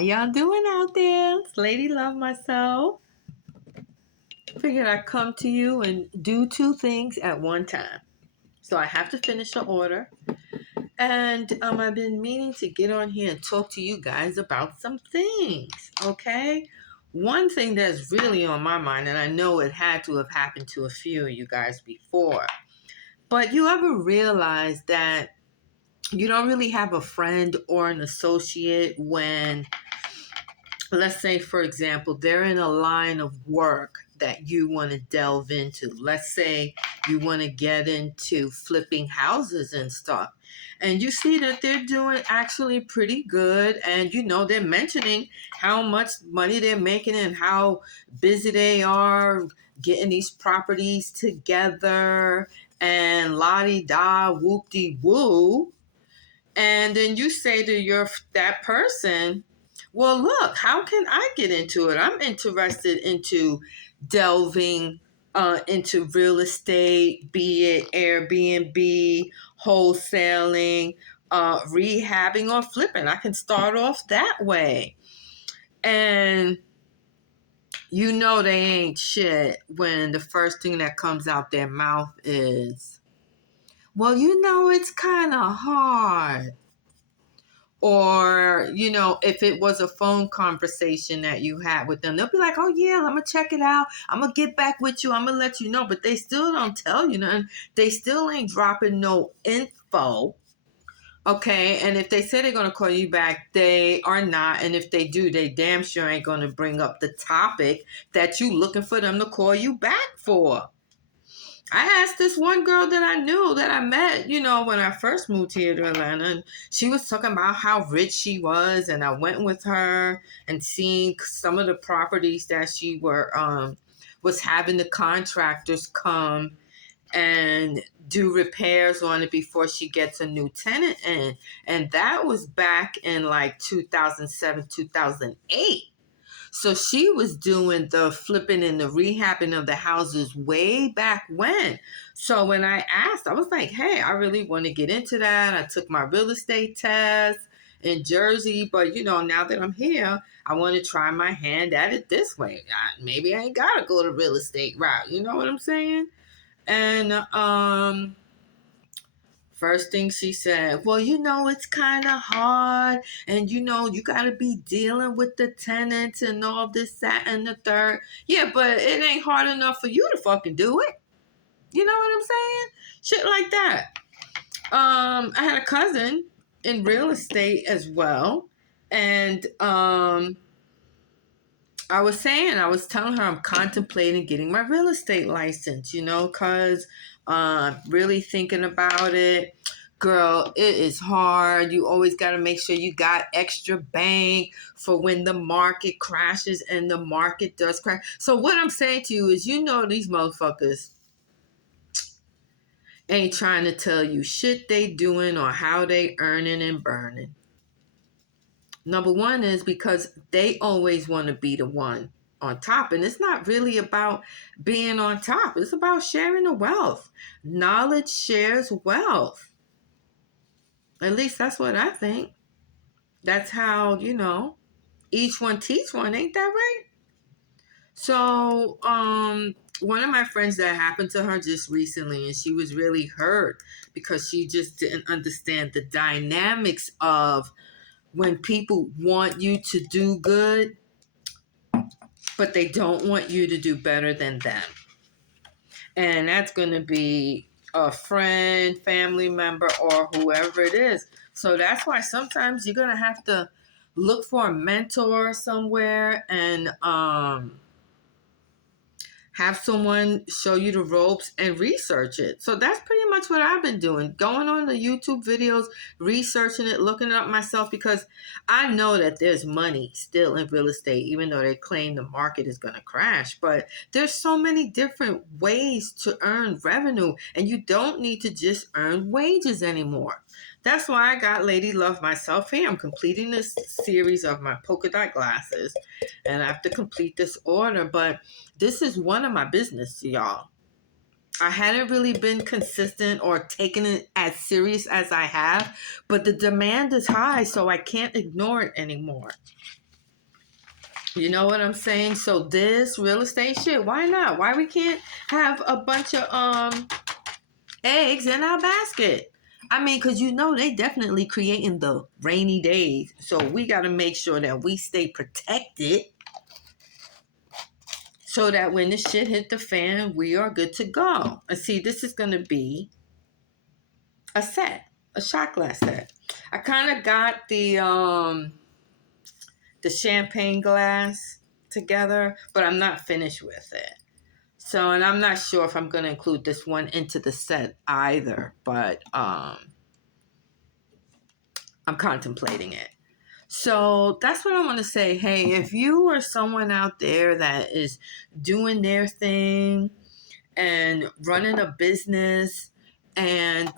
y'all doing out there? It's Lady Love myself. Figured I'd come to you and do two things at one time. So I have to finish the order. And I've been meaning to get on here and talk to you guys about some things, okay? One thing that's really on my mind, and I know it had to have happened to a few of you guys before, but you ever realize that you don't really have a friend or an associate when, let's say, for example, they're in a line of work that you want to delve into. Let's say you want to get into flipping houses and stuff. And you see that they're doing actually pretty good. And, they're mentioning how much money they're making and how busy they are getting these properties together and la-di-da, whoop-de-woo. And then you say to that person, well, look, how can I get into it? I'm interested into delving into real estate, be it Airbnb, wholesaling, rehabbing, or flipping. I can start off that way. And they ain't shit when the first thing that comes out their mouth is, well, it's kind of hard. Or, if it was a phone conversation that you had with them, they'll be like, oh, yeah, I'm going to check it out. I'm going to get back with you. I'm going to let you know. But they still don't tell you nothing. They still ain't dropping no info. Okay. And if they say they're going to call you back, they are not. And if they do, they damn sure ain't going to bring up the topic that you looking for them to call you back for. I asked this one girl that I knew that I met, when I first moved here to Atlanta, and she was talking about how rich she was, and I went with her and seen some of the properties that she was having the contractors come and do repairs on it before she gets a new tenant in. And that was back in like 2007, 2008. So she was doing the flipping and the rehabbing of the houses way back when. So when I asked, I was like, hey, I really want to get into that. I took my real estate test in Jersey, but now that I'm here, I want to try my hand at it this way. Maybe I ain't got to go the real estate route. You know what I'm saying? And first thing she said, well, it's kind of hard. And, you got to be dealing with the tenants and all this, that, and the third. Yeah, but it ain't hard enough for you to fucking do it. You know what I'm saying? Shit like that. I had a cousin in real estate as well. And I was telling her I'm contemplating getting my real estate license, because really thinking about it. Girl, it is hard. You always got to make sure you got extra bank for when the market crashes, and the market does crash. So what I'm saying to you is, these motherfuckers ain't trying to tell you shit they doing or how they earning and burning. Number one is because they always want to be the one on top. And it's not really about being on top. It's about sharing the wealth. Knowledge shares wealth. At least that's what I think. That's how, each one teach one. Ain't that right? So, one of my friends, that happened to her just recently, and she was really hurt because she just didn't understand the dynamics of when people want you to do good, but they don't want you to do better than them. And that's going to be a friend, family member, or whoever it is. So that's why sometimes you're going to have to look for a mentor somewhere and have someone show you the ropes and research it. So that's pretty much what I've been doing. Going on the YouTube videos, researching it, looking it up myself, because I know that there's money still in real estate, even though they claim the market is going to crash. But there's so many different ways to earn revenue, and you don't need to just earn wages anymore. That's why I got Lady Love myself here. I'm completing this series of my polka dot glasses, and I have to complete this order. But this is one of my business, y'all. I hadn't really been consistent or taken it as serious as I have, but the demand is high, so I can't ignore it anymore. You know what I'm saying? So this real estate shit, why not? Why we can't have a bunch of eggs in our basket? I mean, because they definitely creating the rainy days. So we got to make sure that we stay protected so that when the shit hit the fan, we are good to go. And see, this is going to be a shot glass set. I kind of got the champagne glass together, but I'm not finished with it. So, and I'm not sure if I'm going to include this one into the set either, but I'm contemplating it. So that's what I want to say. Hey, if you are someone out there that is doing their thing and running a business and,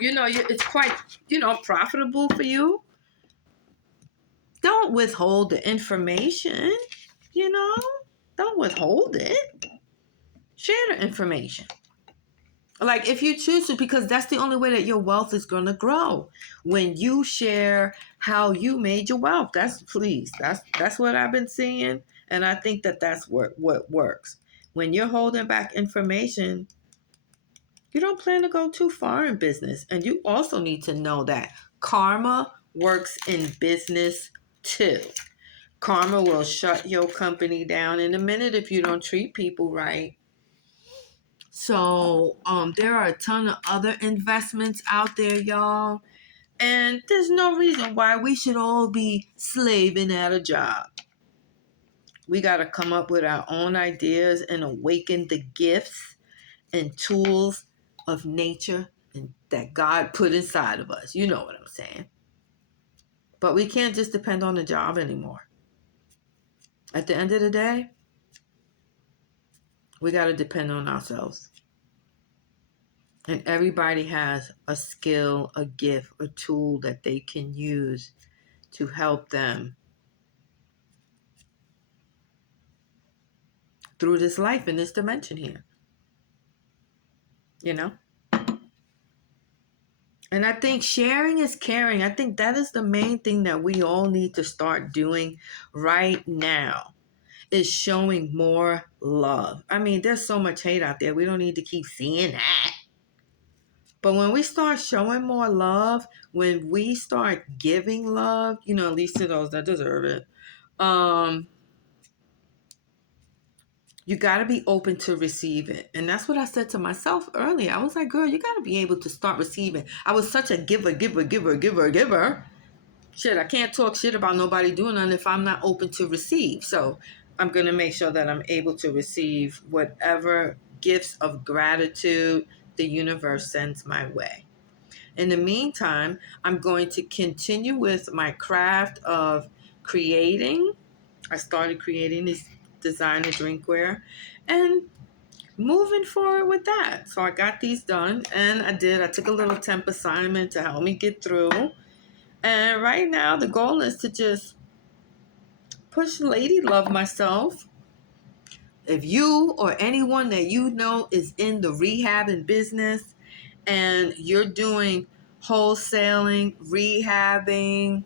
it's quite, profitable for you, don't withhold the information, you know, don't withhold it. Share the information. Like if you choose to, because that's the only way that your wealth is going to grow. When you share how you made your wealth, that's what I've been seeing. And I think that that's what works. When you're holding back information, you don't plan to go too far in business. And you also need to know that karma works in business too. Karma will shut your company down in a minute if you don't treat people right. So there are a ton of other investments out there, y'all. And there's no reason why we should all be slaving at a job. We got to come up with our own ideas and awaken the gifts and tools of nature and that God put inside of us. You know what I'm saying? But we can't just depend on the job anymore. At the end of the day, we got to depend on ourselves. And everybody has a skill, a gift, a tool that they can use to help them through this life in this dimension here. You know? And I think sharing is caring. I think that is the main thing that we all need to start doing right now, is showing more love. I mean, there's so much hate out there. We don't need to keep seeing that. But when we start showing more love, when we start giving love, at least to those that deserve it, you got to be open to receive it. And that's what I said to myself earlier. I was like, girl, you got to be able to start receiving. I was such a giver. Shit, I can't talk shit about nobody doing nothing if I'm not open to receive. So I'm going to make sure that I'm able to receive whatever gifts of gratitude the universe sends my way. In the meantime, I'm going to continue with my craft of creating. I started creating this designer drinkware and moving forward with that. So I got these done, and I took a little temp assignment to help me get through. And right now the goal is to just push lady love myself. If you or anyone that you know is in the rehabbing business and you're doing wholesaling, rehabbing,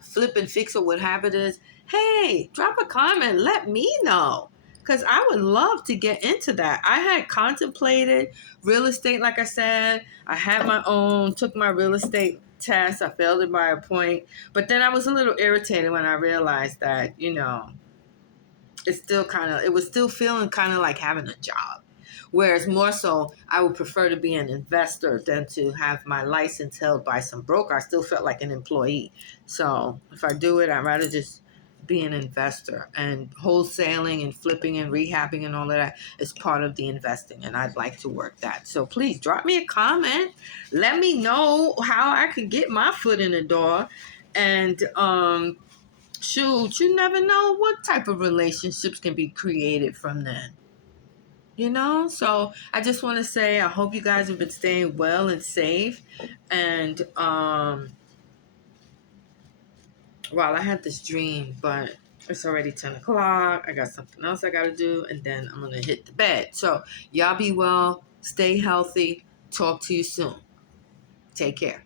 flip and fix or whatever it is, hey, drop a comment. Let me know. Because I would love to get into that. I had contemplated real estate, like I said. I had took my real estate test. I failed it by a point. But then I was a little irritated when I realized that, it was still feeling kind of like having a job. Whereas more so, I would prefer to be an investor than to have my license held by some broker. I still felt like an employee. So if I do it, I'd rather just be an investor. And wholesaling and flipping and rehabbing and all of that is part of the investing. And I'd like to work that. So please drop me a comment. Let me know how I can get my foot in the door. And shoot, you never know what type of relationships can be created from that. So I just want to say I hope you guys have been staying well and safe. And I had this dream, but it's already 10 o'clock. I got something else I got to do, and then I'm going to hit the bed. So y'all be well, stay healthy, talk to you soon. Take care.